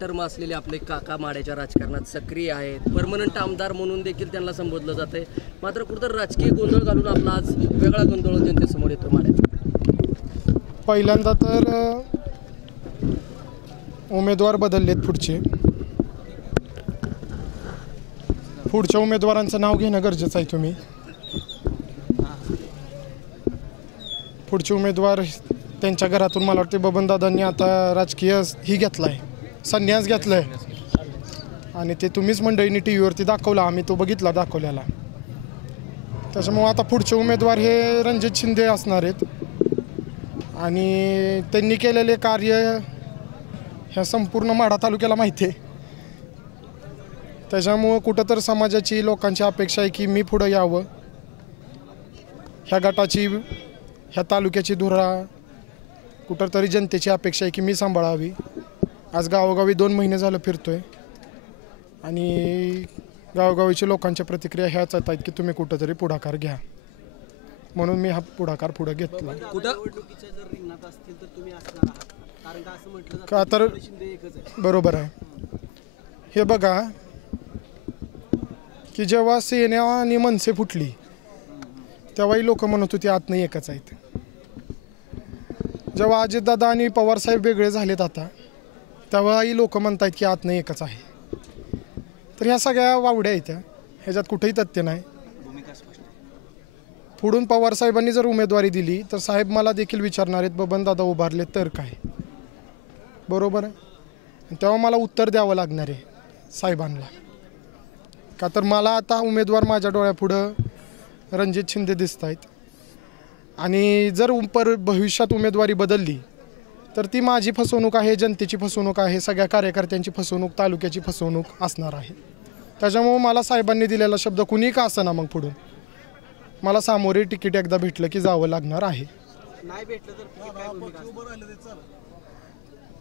Term असलेले आपले काका माड्याच्या राजकारणात सक्रिय आहेत, परमनंट आमदार म्हणून देखील त्यांना संबोधलं जातंय. मात्र कुठं राजकीय गोंधळ घालून आपला आज वेगळा गोंधळ जनतेसमोर येतो माड्यात. पहिल्यांदा तर उमेदवार बदललेत. पुढच्या उमेदवारांचं नाव घेणं गरजेचं आहे. तुम्ही पुढचे उमेदवार त्यांच्या घरातून मला वाटते बबनदादांनी आता राजकीय ही घेतला आहे, संन्यास घेतला आहे आणि ते तुम्हीच मंडळींनी टी व्हीवरती दाखवला, आम्ही तो बघितला दाखवलेला. त्याच्यामुळं आता पुढचे उमेदवार हे रणजित शिंदे असणार आहेत आणि त्यांनी केलेले कार्य ह्या संपूर्ण माढा तालुक्याला माहिती आहे. त्याच्यामुळं कुठं तर समाजाची लोकांची अपेक्षा आहे की मी पुढं यावं, ह्या गटाची ह्या तालुक्याची धुरा कुठंतरी जनतेची अपेक्षा आहे की मी सांभाळावी. आज गावोगावी 2 महिने झालं फिरतोय आणि गावोगावीच्या लोकांच्या प्रतिक्रिया ह्याच आहेत की तुम्ही कुठंतरी पुढाकार घ्या, म्हणून मी हा पुढाकार पुढे घेतला. का तर बरोबर आहे. हे बघा की जेव्हा सेना आणि मनसे फुटली तेव्हाही लोक म्हणत होती आत नाही एकच आहेत. जेव्हा अजितदादा आणि पवारसाहेब वेगळे झालेत आता, तेव्हाही लोक म्हणतात की आत नाही एकच आहे. तर ह्या सगळ्या वावड्या आहेत, ह्याच्यात कुठेही तथ्य नाही. पुढून पवारसाहेबांनी जर उमेदवारी दिली तर साहेब मला देखील विचारणार आहेत बबनदादा उभारले तर काय, बरोबर आहे. तेव्हा मला उत्तर द्यावं लागणार आहे साहेबांना. का तर मला आता उमेदवार माझ्या डोळ्यापुढं रणजित शिंदे दिसत आहेत आणि जर भविष्यात उमेदवारी बदलली तर ती माझी फसवणूक आहे, जनतेची फसवणूक आहे, सगळ्या कार्यकर्त्यांची फसवणूक, तालुक्याची फसवणूक असणार आहे. त्याच्यामुळे मला साहेबांनी दिलेला शब्द कुणी का असेना मग पुढून मला सामोरे तिकीट एकदा भेटलं की जावं लागणार आहे.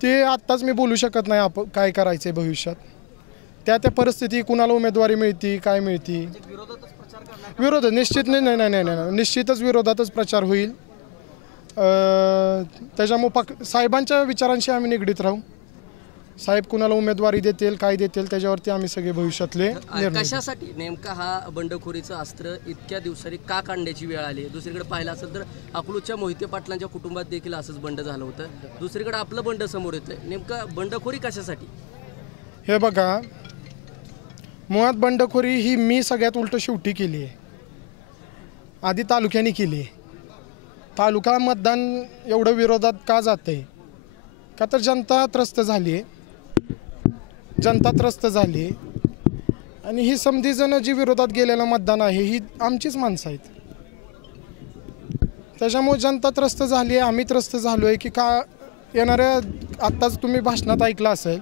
ते आत्ताच मी बोलू शकत नाही आपण काय करायचं आहे भविष्यात. त्या परिस्थिती कुणाला उमेदवारी मिळती काय मिळती, विरोध निश्चित नाही, निश्चितच विरोधातच प्रचार होईल. त्याच्यामुळे साहेबांच्या विचारांशी आम्ही निगडीत राहू. साहेब कुणाला उमेदवारी देतील काय देतील त्याच्यावरती आम्ही सगळे भविष्यातले कशासाठी नेमका हा बंडखोरीचं अस्त्र इतक्या दिवसांनी का काढण्याची वेळ आली. दुसरीकडे पाहिलं असेल तर अकलूजच्या मोहिते पाटलांच्या कुटुंबात देखील असंच बंड झालं होतं, दुसरीकडे आपलं बंड समोर येतं. नेमकं बंडखोरी कशासाठी. हे बघा, मुळात बंडखोरी ही मी सगळ्यात उलट शेवटी केली आहे. आधी तालुक्याने केली आहे. तालुका मतदान एवढं विरोधात का जात आहे, का तर जनता त्रस्त झाली आहे, आणि ही समधी जण जी विरोधात गेलेलं मतदान आहे ही आमचीच माणसं आहेत. त्याच्यामुळे जनता त्रस्त झाली आहे, आम्ही त्रस्त झालो आहे की का येणाऱ्या आत्ताच तुम्ही भाषणात ऐकलं असेल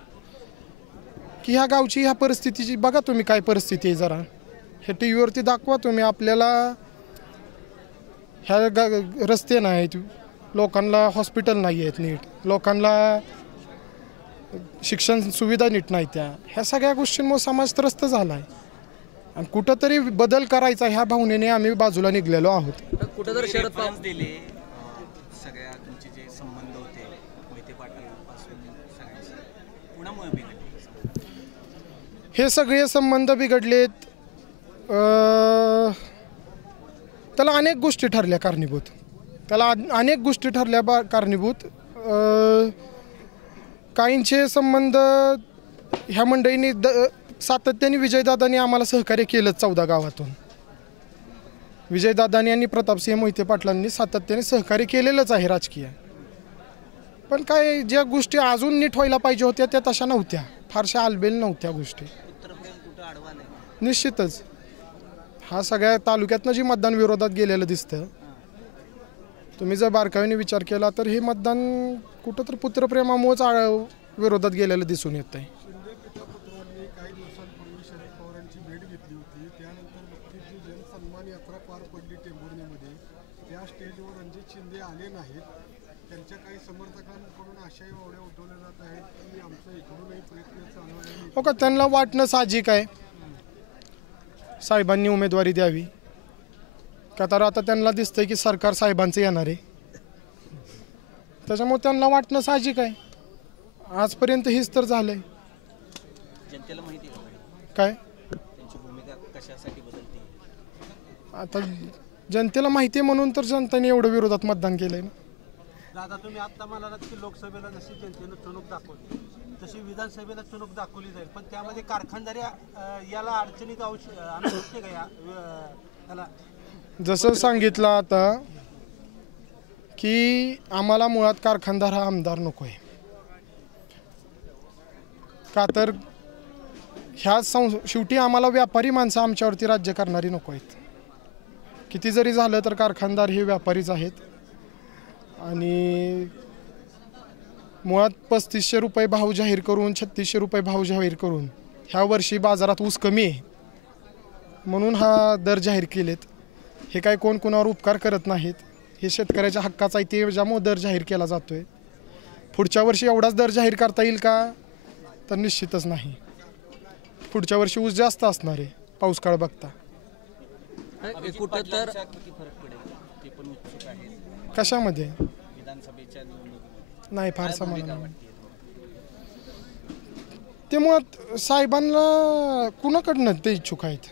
की ह्या गावची ह्या परिस्थितीची बघा तुम्ही काय परिस्थिती आहे, जरा हे टी व्हीवरती दाखवा तुम्ही. आपल्याला ह्या रस्ते नाहीत, लोकांना हॉस्पिटल नाही आहेत नीट, लोकांना शिक्षण सुविधा नीट नाही, ह्या सगळ्या गोष्टींमुळे समाज त्रस्त झाला आहे आणि कुठंतरी बदल करायचा ह्या भावनेने आम्ही बाजूला निघलेलो आहोत. कुठंतरी शरद पवार दिले सगळ्या तुमचे जे संबंध होते मोहिते पाटलांपासून सगळ्यांचे कुणामुळे बिघडले, हे सगळे संबंध बिघडलेत. त्याला अनेक गोष्टी ठरल्या कारणीभूत. काहींचे संबंध ह्या मंडळींनी सातत्याने विजयदादांनी आम्हाला सहकार्य केलंच 14 गावातून. विजयदादांनी आणि प्रतापसिंह मोहिते पाटलांनी सातत्याने सहकार्य केलेलंच आहे राजकीय. पण काय ज्या गोष्टी अजून नीट व्हायला पाहिजे होत्या त्या तशा नव्हत्या, फारशा आलबेल नव्हत्या गोष्टी. निश्चितच हा सगळ्या तालुक्यातनं जी मतदान विरोधात गेलेलं दिसतं, तुम्ही जर बारकाईने विचार केला तर हे मतदान कुठं तर पुत्रप्रेमामुळेच विरोधात गेलेलं दिसून येत आहे. काही दिवसांपूर्वी शरद पवारांची भेट घेतली होती, त्यानंतर नुकतीच जी जनसन्मान यात्रा पार पडली टेंभुर्णीमध्ये, त्या स्टेजवर रणजित शिंदे आले नाहीत. त्यांच्या काही समर्थकांकडून अशाही वावड्या उठवल्या जात आहेत की आमचं इकडूनही प्रयत्न चालू आहे. हो का, त्यांना वाटणं साहजिक आहे साहेबांनी उमेदवारी द्यावी, का तर आता त्यांना दिसतंय की सरकार साहेबांचं येणार आहे, त्याच्यामुळे त्यांना वाटणं साहजिक आहे. आजपर्यंत हेच तर झालंय. जनतेला माहिती आहे का काय त्यांची भूमिका कशासाठी बदलते? आता जनतेला माहिती आहे म्हणून तर जनतेने एवढं विरोधात मतदान केलंय ना. दादा तुम्ही आत्ता म्हणालात की लोकसभेला जशी जनतेनं चुणूक दाखवली तशी विधानसभेला चुणूक दाखवली जाईल, पण त्यामध्ये कारखानदारी याला अडचणीत आणू शकते का याला? जसं सांगितलं आता की आम्हाला मुळात कारखानदार हा आमदार नको आहे. का तर शेवटी आम्हाला व्यापारी माणसं आमच्यावरती राज्य करणारी नको आहेत. किती जरी झालं तर कारखानदार हे व्यापारीच आहेत. आणि मुळात 3500 रुपये भाव जाहीर करून 3600 रुपये भाव जाहीर करून ह्या वर्षी बाजारात ऊस कमी आहे म्हणून हा दर जाहीर केलेत. हे काय कोण कोणावर उपकार करत नाहीत. हे शेतकऱ्याच्या हक्काचा आहे त्याच्यामुळे दर जाहीर केला जातोय. पुढच्या वर्षी एवढाच दर जाहीर करता येईल का तर निश्चितच नाही. पुढच्या वर्षी ऊस जास्त असणार आहे पाऊस काळ बघता. कुठं तर किती फरक पडेल ते पण उत्सुक आहे. कशामध्ये विधानसभेच्या निवडणुकीत नाही फारसा मला नाही. वाटते ते मुळात साहेबांना कुणाकडनं ते इच्छुक आहेत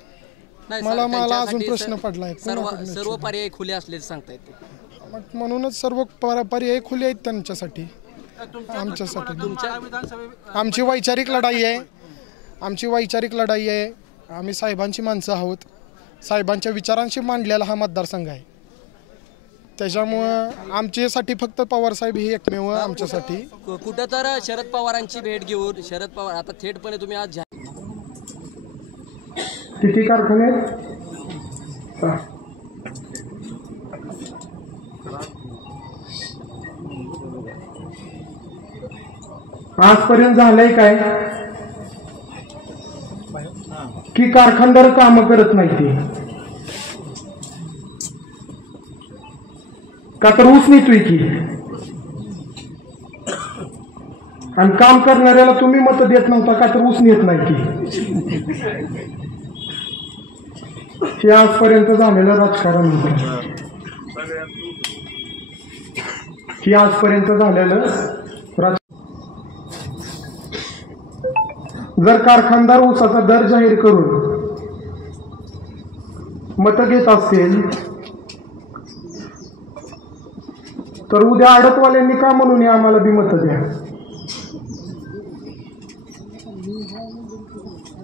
नाही, मला त्यांच्यासाठी अजून प्रश्न पडलाय. सर्व पर्याय खुले असल्याचे सांगता येते. म्हणूनच सर्व पर्याय खुले आहेत त्यांच्यासाठी. आमच्यासाठी आमची वैचारिक लढाई आहे. आमची वैचारिक लढाई आहे. आम्ही साहेबांची माणसं आहोत. साहेबांच्या विचारांशी मांडलेला हा मतदारसंघ आहे. त्याच्यामुळं आमच्यासाठी फक्त पवारसाहेब हे एकमेव आमच्यासाठी. कुठं तर शरद पवारांची भेट घेऊन शरद पवार आता थेटपणे तुम्ही आज किती कारखाने आजपर्यंत झालंय काय की कारखानदार काम करत नाही ते का तर ऊस नेतोय की आणि काम करणाऱ्याला तुम्ही मत देत नव्हता का तर ऊस नेत नाही की. हे आजपर्यंत झालेलं राजकारण होतं. हे आजपर्यंत झालेलं जर कारखानदार ऊसाचा दर जाहीर करून मतं घेत असतील तर उद्या आडतवाल्यांनी का म्हणून आम्हाला बी मतं द्या.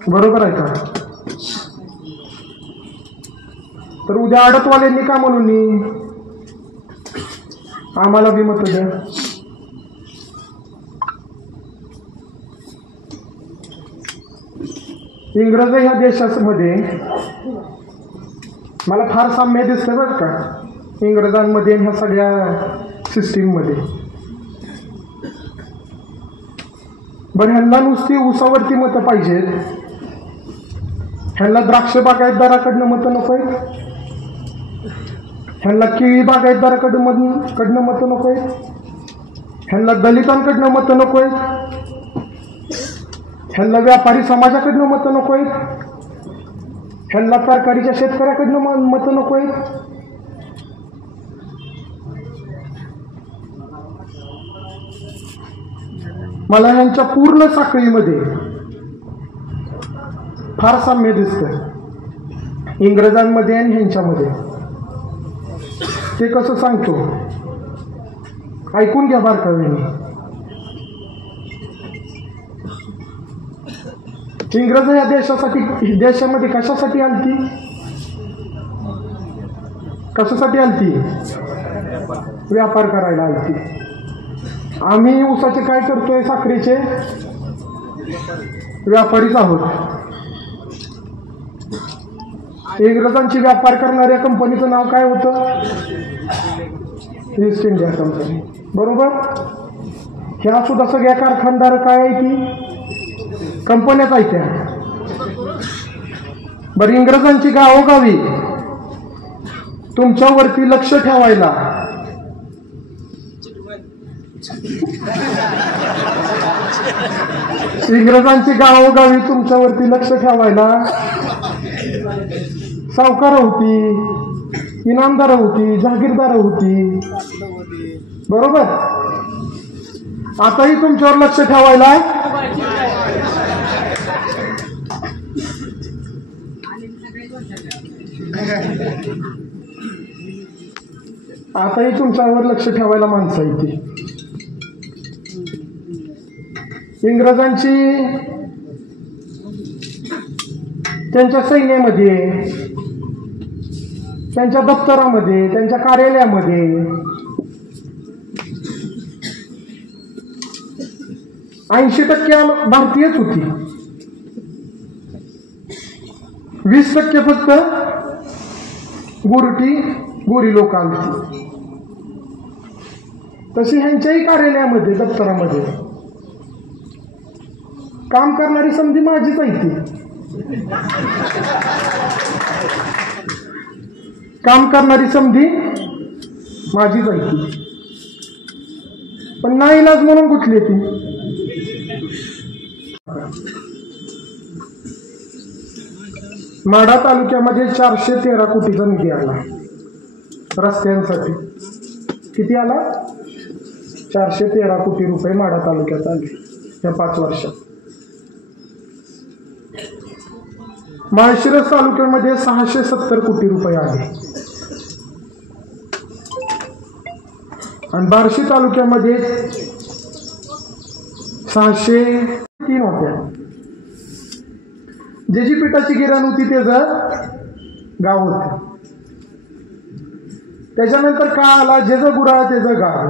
बरोबर आहे का? तर उद्या आडतवाल्यांनी का म्हणून आम्हाला बी मतं द्या. इंग्रज ह्या देशामध्ये मला फार साम्य दिसतं बरं का इंग्रजांमध्ये ह्या सगळ्या सिस्टीममध्ये. बरं ह्यांना नुसती ऊसावरती मतं पाहिजेत. ह्यांना द्राक्ष बागायतदाराकडनं मतं नको आहेत. ह्यांना केळी बागायतदाराकडनं मतं नको आहेत. ह्यांना दलितांकडनं मतं नको आहेत. ह्यांना व्यापारी समाजाकडनं मतं नको आहेत. ह्यांना तरकारीच्या शेतकऱ्याकडनं मतं नको आहेत. मला ह्यांच्या पूर्ण साखळीमध्ये फार साम्य दिसतं इंग्रजांमध्ये आणि ह्यांच्यामध्ये. ते कसं सांगतो ऐकून घ्या बारकाव्याने. इंग्रज या देशामध्ये कशासाठी आलती? व्यापार करायला आलती. आम्ही ऊसाचे काय करतोय? साखरेचे व्यापारीच आहोत. इंग्रजांची व्यापार करणाऱ्या कंपनीचं नाव काय होतं? East India company. बरोबर. ह्या सुद्धा सगळ्या कारखानदार काय आहे की कंपन्याच आहेत त्या. बरं इंग्रजांची गावोगावी तुमच्यावरती लक्ष ठेवायला इंग्रजांची गावोगावी तुमच्यावरती लक्ष ठेवायला सावकार होती, इनामदार होती, जहागीरदार होती. बरोबर. आताही तुमच्यावर लक्ष ठेवायला आताही तुमच्यावर लक्ष ठेवायला माणसं आहे ती. इंग्रजांची त्यांच्या सैन्यामध्ये, त्यांच्या दप्तरामध्ये, त्यांच्या कार्यालयामध्ये 80% भारतीयच होती, 20% फक्त गोरी लोक आली. तशी ह्यांच्याही कार्यालयामध्ये, दप्तरामध्ये काम करणारी संधी माझीच आहे ती. काम करणारी संधी माझीच आहे ती. पण नाईलाज म्हणून कुठली ती. माढा तालुक्यामध्ये 413 कोटीचा निधी आला रस्त्यांसाठी. किती आला? 413 कोटी रुपये माढा तालुक्यात आले या 5 वर्षात. माळशिरस तालुक्यामध्ये 670 कोटी रुपये आले आणि बार्शी तालुक्यामध्ये 603 होत्या. ज्याची पिठाची गिरण होती त्याचं गाव होतं. त्याच्यानंतर का आला? ज्याचं गुराळ त्याचं गाव.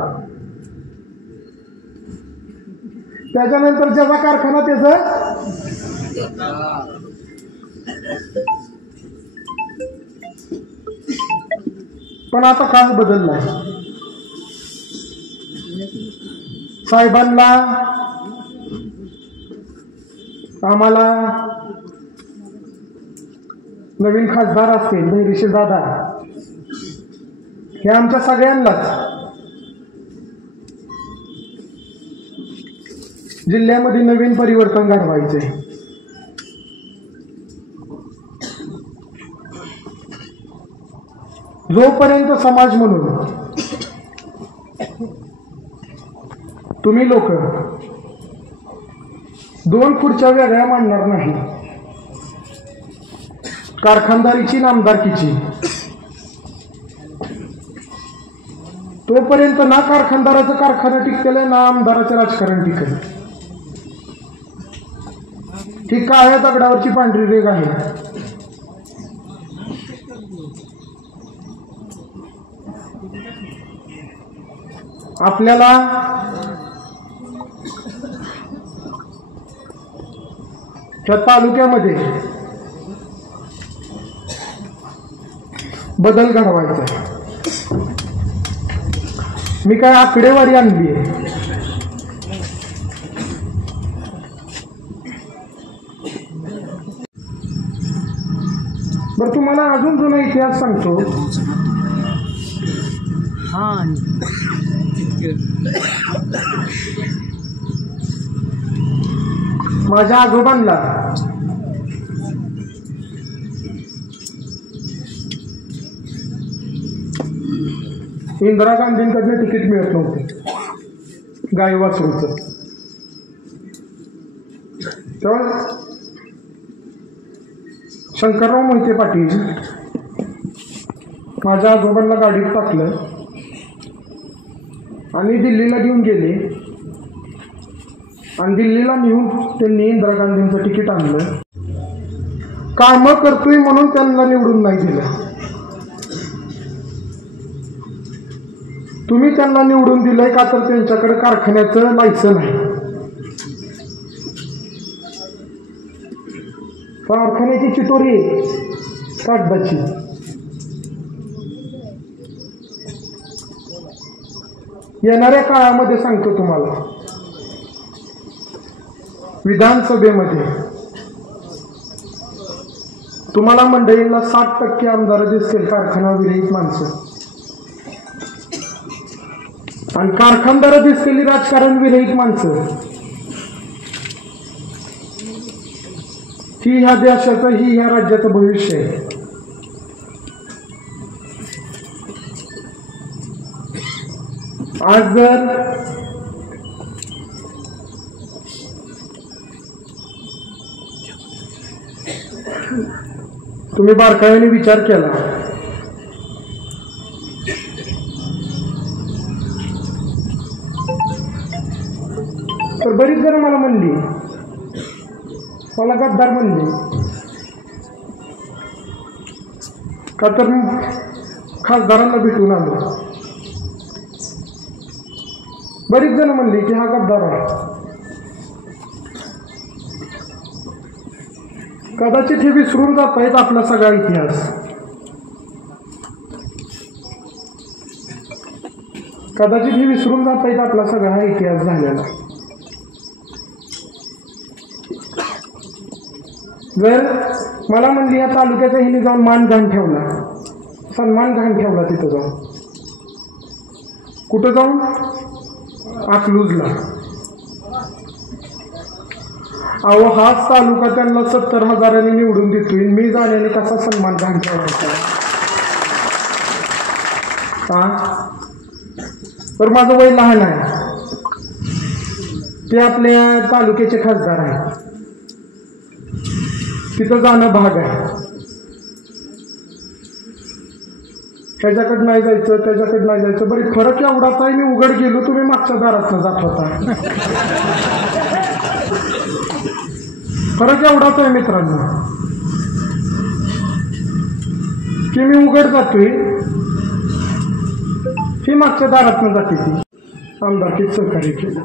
त्याच्यानंतर ज्याचा कारखाना त्याचं. पण आता काळ बदललाय. साहेबांना, आम्हाला, नवीन खासदार असतील धैर्यशील दादा, हे आमच्या सगळ्यांनाच जिल्ह्यामध्ये नवीन परिवर्तन घडवायचे. जोपर्यंत समाज म्हणून तुम्ही लोक 2 खुर्च्या वेगळ्या मांडणार नाही, कारखानदारीची आणि आमदारकीची, तोपर्यंत ना कारखानदाराचं कारखाना टिकतेलं ना आमदाराचं राजकारण टिकल. ही काळ्या दगडावरची पांढरी रेघ आहे. आपल्याला त्या तालुक्यामध्ये बदल घडवायचा आहे. मी काय आकडेवारी आणली आहे. बरं, तुम्हाला अजून जुना इतिहास सांगतो. माझ्या आजोबांना इंदिरा गांधींकडनं तिकीट मिळत नव्हते गाई वासरूचं. तेव्हा शंकरराव मोहिते पाटील माझ्या आजोबांना गाडीत टाकलं आणि दिल्लीला घेऊन गेले आणि दिल्लीला नेऊन त्यांनी इंदिरा गांधींचं तिकीट आणलं. कामं करतोय म्हणून त्यांना निवडून नाही दिलं. तुम्ही त्यांना निवडून दिलंय का तर त्यांच्याकडे कारखान्याचं लायसन आहे. कारखान्याची चिटोरी कागदाची. येणाऱ्या काळामध्ये सांगतो तुम्हाला, विधानसभेमध्ये तुम्हाला मंडळींना 60% आमदार दिसतील कारखाना विरहित माणसं आणि कारखानदार दिसलेली राजकारण विरहित माणसं. ही ह्या देशाचं, ही ह्या राज्याचं भविष्य आहे. आज जर तुम्ही बारकाईने विचार केला म्हणली, मला गद्दार म्हणली, का तर खासदारांना भेटून आलो. बरीच जण म्हणली की हा गद्दार आहे. कदाचित हे विसरून जात आहेत आपला सगळा इतिहास. कदाचित हे विसरून जात आहेत आपला सगळा इतिहास झालेला. जर मला म्हणली या तालुक्याचा हिने जाऊन मान घाण ठेवला, सन्मान घाण ठेवला तिथं जाऊन. कुठं जाऊन? अकलूजला. अहो हाच तालुका त्यांना 70,000 निवडून देतोय, मी जाण्याने कसा सन्मान घाण ठेवायचा? हा, तर माझं वय लहान आहे, ते आपल्या तालुक्याचे खासदार आहेत, तिथं जाणं भाग आहे. ह्याच्याकडं नाही जायचं, त्याच्याकडं नाही जायचं. बरी फरक एवढाच आहे, मी उघड गेलो, तुम्ही मागच्या दारातनं जात होता. फरक एवढाच आहे मित्रांनो, की मी उघड जातोय, ही मागच्या दारातनं जाते. ती आमदारकीत सहकार्य केलं.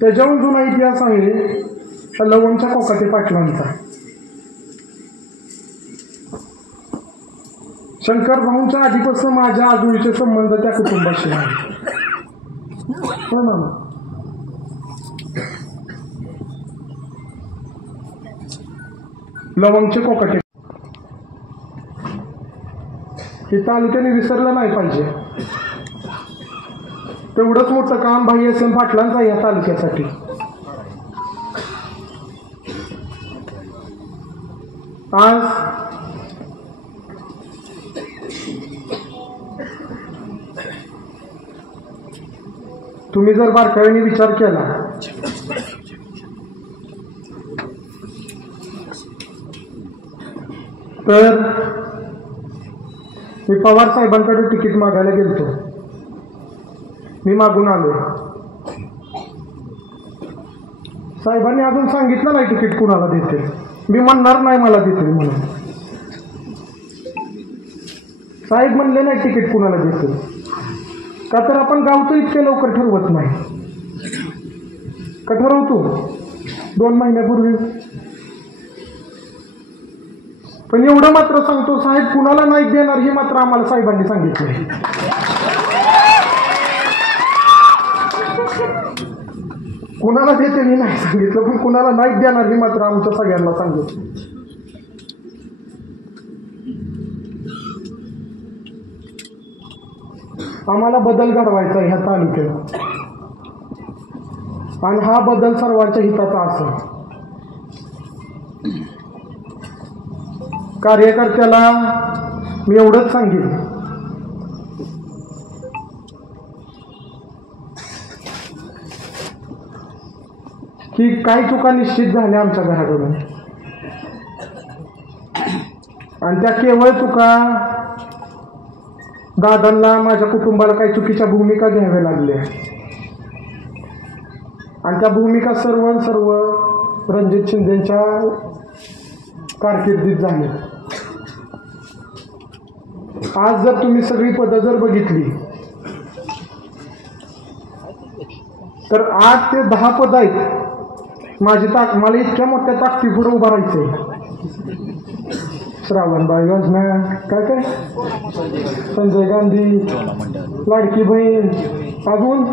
त्याच्याहून जुना इतिहास आहे लवणच्या कोकाटे पाटलांचा. शंकर भाऊंच्या आधीपासून माझ्या आजोळीचे संबंध त्या कुटुंबाशी आहे. हो ना. लवंगचे कोकाटे हे तालुक्याने विसरलं नाही पाहिजे. तेवढंच मोठं काम भाई एस एम पाटलांचं आहे या तालुक्यासाठी. आज तुम्ही जर बारकाईने विचार केला तर मी पवार साहेबांकडे तिकीट मागायला गेलतो. मी मागून आलो. साहेबांनी अजून सांगितलं नाही तिकीट कुणाला देतील. मी म्हणणार नाही मला देतील म्हणून. साहेब म्हणले नाही तिकीट कुणाला देतील, का तर आपण गावचं इतके लवकर ठरवत नाही. का ठरवतो 2 महिन्यापूर्वी. पण एवढं मात्र सांगतो, साहेब कुणाला नाही देणार हे मात्र आम्हाला साहेबांनी सांगितलं. कुणाला देते मी नाही सांगितलं, पण कुणाला नाही देणार हे मात्र आमच्या सगळ्यांना सांगितलं. आम्हाला बदल घडवायचा आहे ह्या तालुक्यात, आणि हा बदल सर्वांच्या हिताचा असेल. कार्यकर्त्याला मी एवढंच सांगेन, की काही चुका निश्चित झाल्या आमच्या घराकडून, आणि त्या केवळ चुका दादांना, माझ्या कुटुंबाला काही चुकीच्या भूमिका घ्याव्या लागल्या, आणि त्या भूमिका सर्व रणजित शिंदेच्या कारकिर्दीत झाले. आज जर तुम्ही सगळी पदं जर बघितली तर 8 ते 10 पदं आहेत. मला इतक्या मोठ्या ताकदीपुढे उभं राहायचंय. श्रावणबाई योजना, काय संजय गांधी, लाडकी बहीण, अजून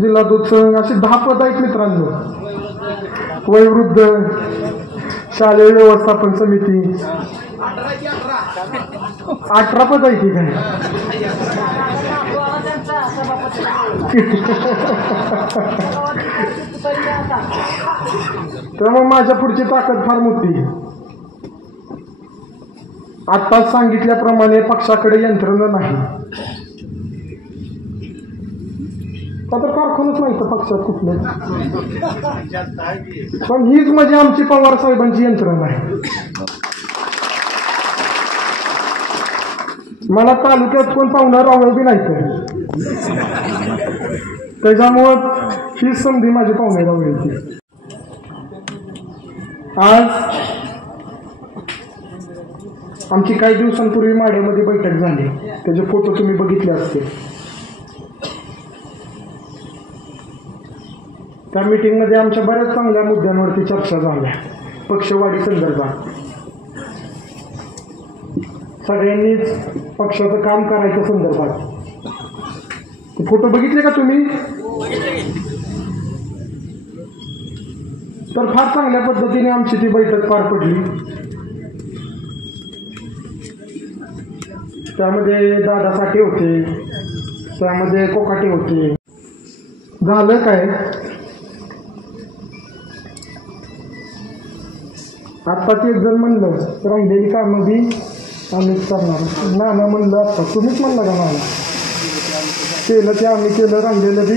जिल्हा दूध संघ, अशी 10 पदं आहेत मित्रांनो. वयोवृद्ध, शालेय व्यवस्थापन समिती, 18 पदं आहे. ठीक आहे. त्यामुळे माझ्या पुढची ताकद फार मोठी. आत्ताच सांगितल्याप्रमाणे पक्षाकडे यंत्रणा नाही, तर कारखानच नाही तर पक्षात कुठलं. पण हीच म्हणजे आमची पवार साहेबांची यंत्रणा आहे. मला तालुक्यात कोण पाहुणार आवड बी नाही तर त्याच्यामुळं ही संधी माझी पाहुण्याला मिळते. आज आमची काही दिवसांपूर्वी माड्यामध्ये बैठक झाली, त्याचे फोटो तुम्ही बघितले असतील. त्या मीटिंगमध्ये आमच्या बऱ्याच चांगल्या मुद्द्यांवरती चर्चा झाल्या. पक्षवाढी संदर्भात सगळ्यांनीच पक्षाचं काम करायच्या संदर्भात. ते फोटो बघितले का तुम्ही? तर फार चांगल्या पद्धतीने आमची ती बैठक पार पडली. त्यामध्ये दादा साठे होते, त्यामध्ये कोकाटे होते. झालं काय, आत्ताच एक जण म्हणलं राहिलेली कामं बी आम्हीच करणार. नाना म्हणलं आता तुम्हीच म्हणलं का नाना, केलं ते आम्ही केलं, राहिलेलं बी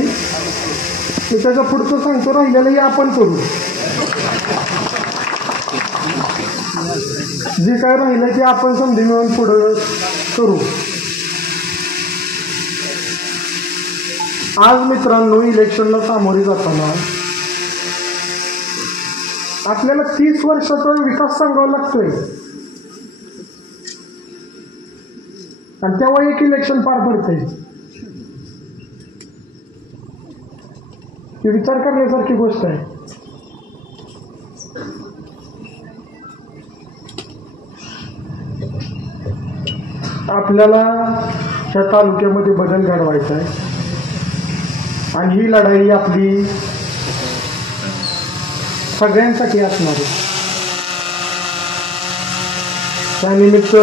मी त्याच्या पुढचं सांगतो, राहिलेलंही आपण करू. जे काय राहिलं ते आपण संधी मिळून पुढं करू. आज मित्रांनो, इलेक्शनला सामोरे जाताना आपल्याला 30 वर्षाचा विकास सांगावा लागतोय, आणि तेव्हा एक इलेक्शन पार पडतंय. ही विचार करण्यासारखी गोष्ट आहे. आपल्याला ह्या तालुक्यामध्ये बदल घडवायचा आहे, आणि ही लढाई आपली सगळ्यांसाठी असणार आहे. त्यानिमित्त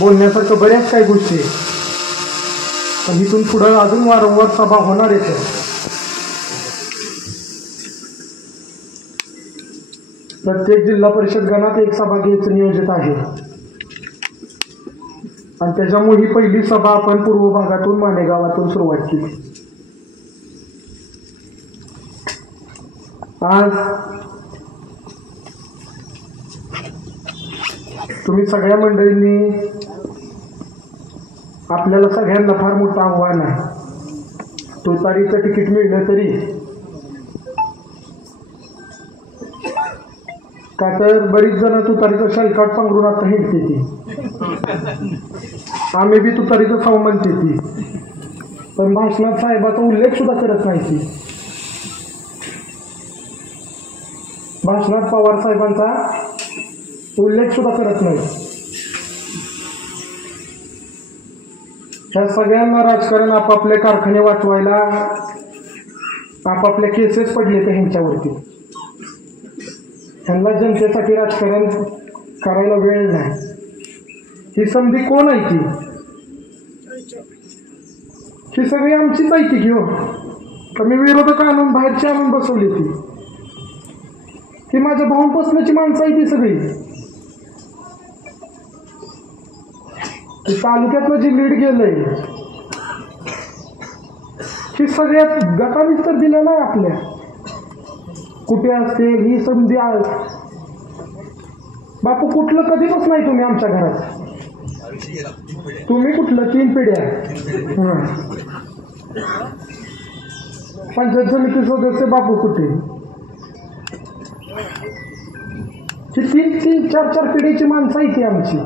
बोलण्यासारखं बऱ्याच काही गोष्टी आहेत, पण इथून पुढं अजून वारंवार सभा होणार आहे. प्रत्येक जिल्हा परिषद गणात एक सभा घ्यायचं नियोजित आहे, आणि त्याच्यामुळे ही पहिली सभा आपण पूर्व भागातून मानेगावातून सुरुवात केली. आज तुम्ही सगळ्या मंडळींनी, आपल्याला सगळ्यांना फार मोठं आव्हान आहे. तुतारीचं तिकीट मिळलं तरी, का तर बरीच जण तुतारीचं शालकाट पांघरून आता हिंडते ती. आम्ही बी तुतारीचं साव म्हणते ती, पण भाषणात साहेबाचा उल्लेख सुद्धा करत नाही ती. भाषणात पवार साहेबांचा उल्लेख सुद्धा करत नाही. ह्या सगळ्यांना राजकारण आपापले कारखाने वाचवायला आपापल्या केसेस पडले ते ह्यांच्यावरती. ह्यांना जनतेसाठी राजकारण करायला वेळ नाही. ही संधी कोण आहे ती? ही सगळी आमचीच आहे ती घेऊ का? मी विरोधक आणून बाहेरची आणून बसवली ती माझ्या भाऊंपासनाची माणसं आहे ती सगळी. तालुक्यातलं जी लीड गेलंय ही सगळ्यात गटानेच तर दिलेलं आहे आपल्या. कुठे असतील ही संधी बापू, कुठलं कधीच नाही तुम्ही आमच्या घरात. तुम्ही कुठलं 3 पिढ्या. पंचायत समिती सदस्य बापू कुठे? ही 3-3, 4-4 पिढीची माणसं आहे ती आमची.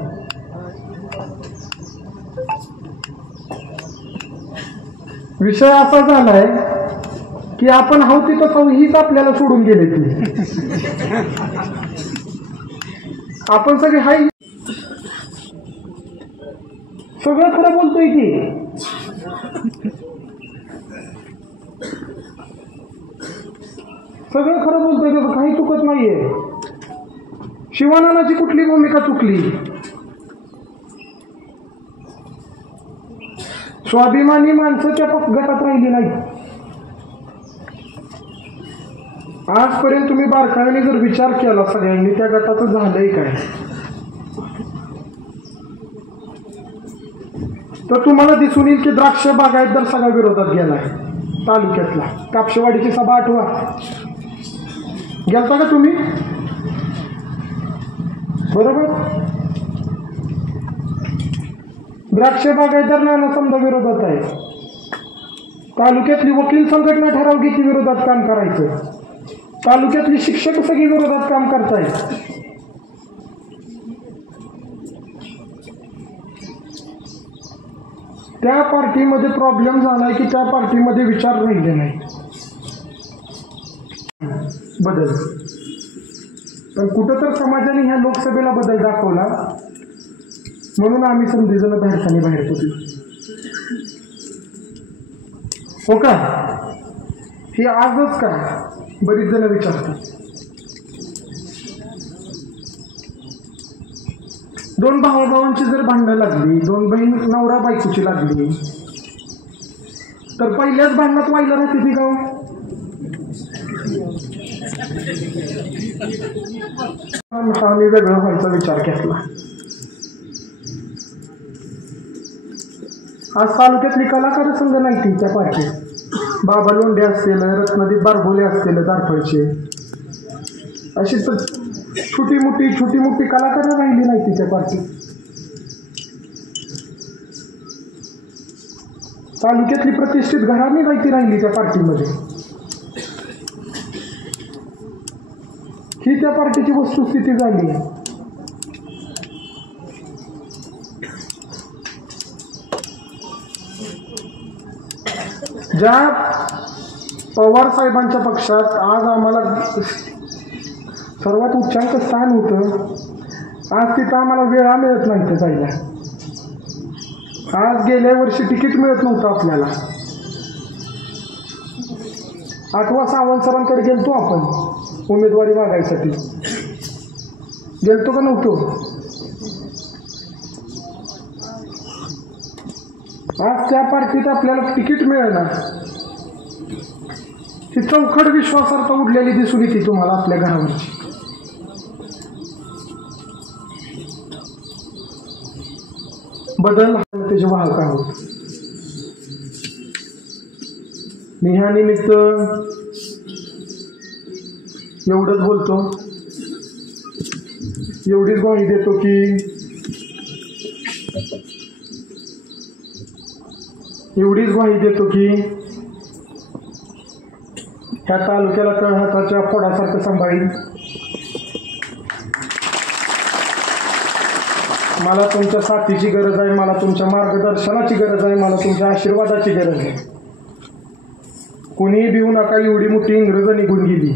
विषय असा झालाय की आपण हाव तिथं खाऊ हीच आपल्याला सोडून गेले ती. आपण सगळे हाय सगळं खरं बोलतोय की. सगळं खरं बोलतोय, त्याचं काही चुकत नाहीये. शिवानंदाची कुठली भूमिका चुकली? स्वाभिमानी माणसं त्या गटात राहिली नाही. आजपर्यंत तुम्ही बारकाईने जर विचार केला सगळ्यांनी, त्या गटाचं झालंय काय, तर तुम्हाला दिसून येईल की द्राक्ष बागायतदार सगळा विरोधात गेलाय. तालुक्यातला कापशेवाडीची सभा आठवा, गेलता का तुम्ही? बरोबर. द्राक्ष बागायतदार नाना समजा विरोधात आहे. तालुक्यातली वकील संघटना ठराव घेतली विरोधात काम करायचं, तालुक्यातली शिक्षक सगळी विरोधात काम करतायत. त्या पार्टीमध्ये प्रॉब्लेम झालाय की त्या पार्टीमध्ये विचार राहिले नाही बदल. पण कुठं तर समाजाने ह्या लोकसभेला बदल दाखवला म्हणून आम्ही समजेजण धाडसाने बाहेर पडलो. हो का? हे आजच का? बरीच जण विचारतात. 2 भावाभावांची जर भांडणं लागली, 2 बहीण नवरा बायकोची लागली, तर पहिल्याच भांडणात व्हायला राहते ती गाव. आम्ही वेगळं व्हायचा विचार केला. आज तालुक्यातली कलाकार संघ नाही ती त्या पार्टीत. बाबा लोंढे असतील, रत्नदीप बारभोले असतील दारफळचे, अशी तर छोटी मोठी कलाकार राहिली नाही तिच्या पार्टीत. तालुक्यातली प्रतिष्ठित घराणी नाही ती राहिली त्या पार्टीमध्ये. ही त्या पार्टीची वस्तुस्थिती झाली. ज्या पवार साहेबांच्या पक्षात आज आम्हाला सर्वात उच्चांक स्थान होतं, आज तिथं आम्हाला वेळा मिळत नाही ते जायला. आज गेल्या वर्षी तिकीट मिळत नव्हतं आपल्याला. 8वा सावंत सरांकडे गेलतो आपण उमेदवारी मागायसाठी. गेलतो का नव्हतो? आज त्या पार्टीत आपल्याला तिकीट मिळेना. ती चौखड विश्वासार्हता उडलेली दिसून येते तुम्हाला आपल्या घरावरची. बदल त्याचे वाहक आहोत. मी ह्या निमित्त एवढंच बोलतो, एवढीच ग्वाही देतो की ह्या तालुक्याला तळहाताच्या फोडासारखं सांभाळीन. मला तुमच्या साथीची गरज आहे, मला तुमच्या मार्गदर्शनाची गरज आहे, मला तुमच्या आशीर्वादाची गरज आहे. कुणीही भिवू नका, एवढी मोठी इंग्रज निघून गेली.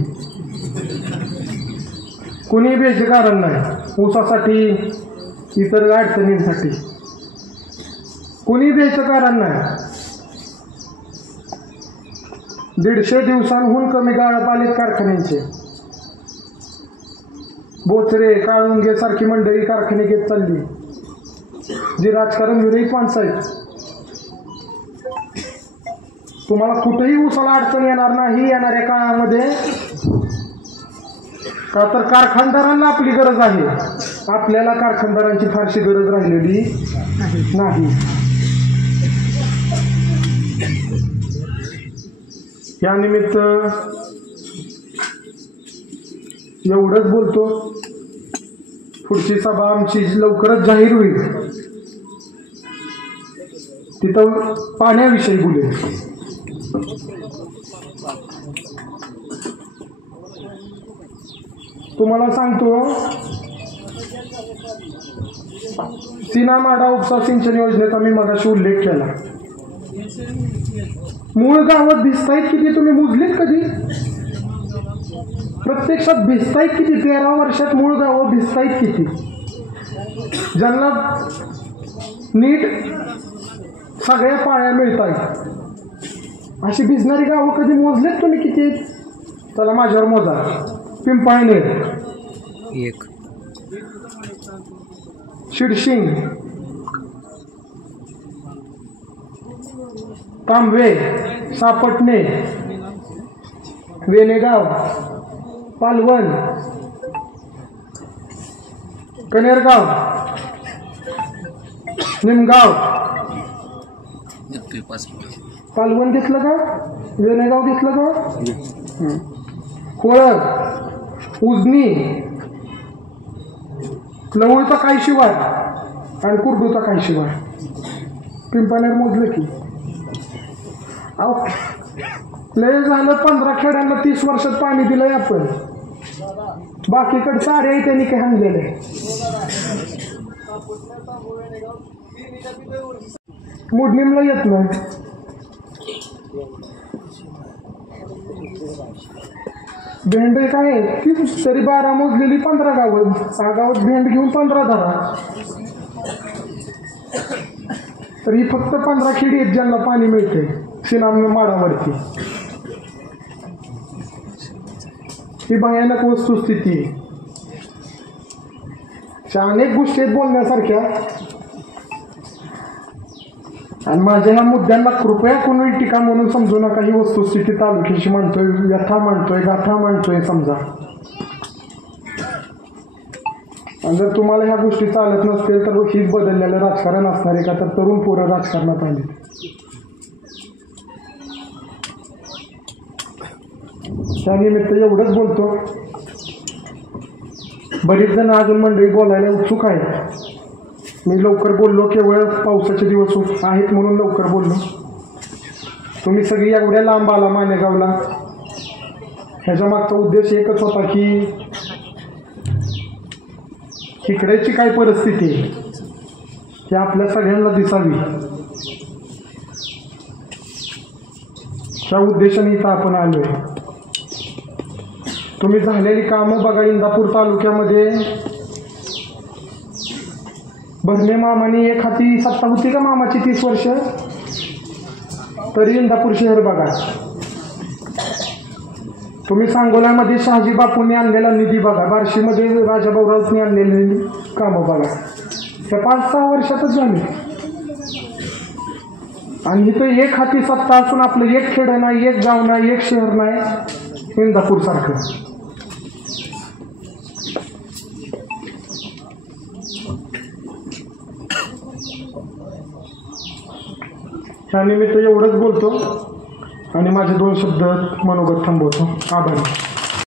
कुणीही भ्यायचे कारण नाही. ऊसासाठी, इतर अडचणींसाठी कुणी भ्यायचं कारण नाही. 150 दिवसांहून कमी गाळप आलेत कारखान्यांचे. बोचरे, काळुंगे सारखी मंडळी कारखाने घेत चालली, जी राजकारण विरहित माणसं आहेत. तुम्हाला कुठेही उसाला अडचण येणार नाही येणाऱ्या काळामध्ये, का तर कारखानदारांना आपली गरज आहे. आपल्याला कारखानदारांची फारशी गरज राहिलेली नाही. या निमित्त एवढंच बोलतो. पुढची सभा आमची लवकरच जाहीर होईल, तिथं पाण्याविषयी बोलेल. तुम्हाला सांगतो, सीनामाडा उपसा सिंचन योजनेचा मी मगाशी उल्लेख केला. मूळ गावात भिजतायत किती तुम्ही मोजलेत कधी? प्रत्यक्षात भिजतायत किती? 13 वर्षात मूळ गावं भिजतायत किती? ज्यांना नीट सगळ्या पाळ्या मिळत आहेत अशी भिजणारी गावं कधी मोजलेत तुम्ही किती? चला माझ्यावर मोजा. पिंपळनेर 1, शिरशिंग, तांबवे, सापटणे, वेनेगाव, पालवण, कनेरगाव, निमगाव. पालवण घेतलं का? वेनेगाव घेतलं का? कोळग, उजनी, लवळचा काही शिवार आणि कुर्डूचा काही शिवार. पिंपळनेर मोजलं की. अहो लय झालं 15 खेड्यांना 30 वर्षात पाणी दिलंय आपण. बाकीकडे सारे आहे त्यांनी काय आणलेलं मुडलिमला येत नाही. भेंड काय ती तरी 12 मोजलेली 15 गावं. 6 गावात भेंड घेऊन 15 धरा. तर ही फक्त 15 खेडी आहेत ज्यांना पाणी मिळते सिनाम माडावरती. ही भयानक वस्तुस्थिती आहे. अनेक गोष्टी आहेत बोलण्यासारख्या. आणि माझ्या ह्या मुद्द्यांना कृपया कोणी टीका म्हणून समजू नका. ही वस्तुस्थिती तालुक्याची म्हणतोय, व्यथा म्हणतोय, गाथा म्हणतोय समजा. आणि जर तुम्हाला ह्या गोष्टी चालत नसतील तर हीच बदललेलं राजकारण असणार आहे का? तर तरुण पोरं राजकारणात आले. त्यानिमित्त एवढंच बोलतो. बरीच जण अजून मंडळी बोलायला उत्सुक आहेत. मी लवकर बोललो केवळ पावसाचे दिवस आहेत म्हणून लवकर बोललो. तुम्ही सगळी एवढ्या लांब आला मानेगावला. ह्याच्या मागचा उद्देश एकच होता की इकडेची काय परिस्थिती आहे ही आपल्या सगळ्यांना दिसावी. त्या उद्देशाने इथं आपण आलोय. तुम्ही झालेली कामं बघा. इंदापूर तालुक्यामध्ये भरणे मामाने एक हाती सत्ता होती का मामाची 30 वर्ष, तरी इंदापूर शहर बघा. तुम्ही सांगोल्यामध्ये शहाजी बापूंनी आणलेला निधी बघा. बार्शीमध्ये राजाभाऊरावनी आणलेली कामं बघा. त्या 5-6 वर्षातच झाली. आणि इथं एक हाती सत्ता असून आपलं एक खेडं नाही, एक गाव नाही, एक शहर नाही इंदापूर सारखं. त्यानिमित्त एवढंच बोलतो आणि माझे 2 शब्द मनोगत थांबवतो. आभारी.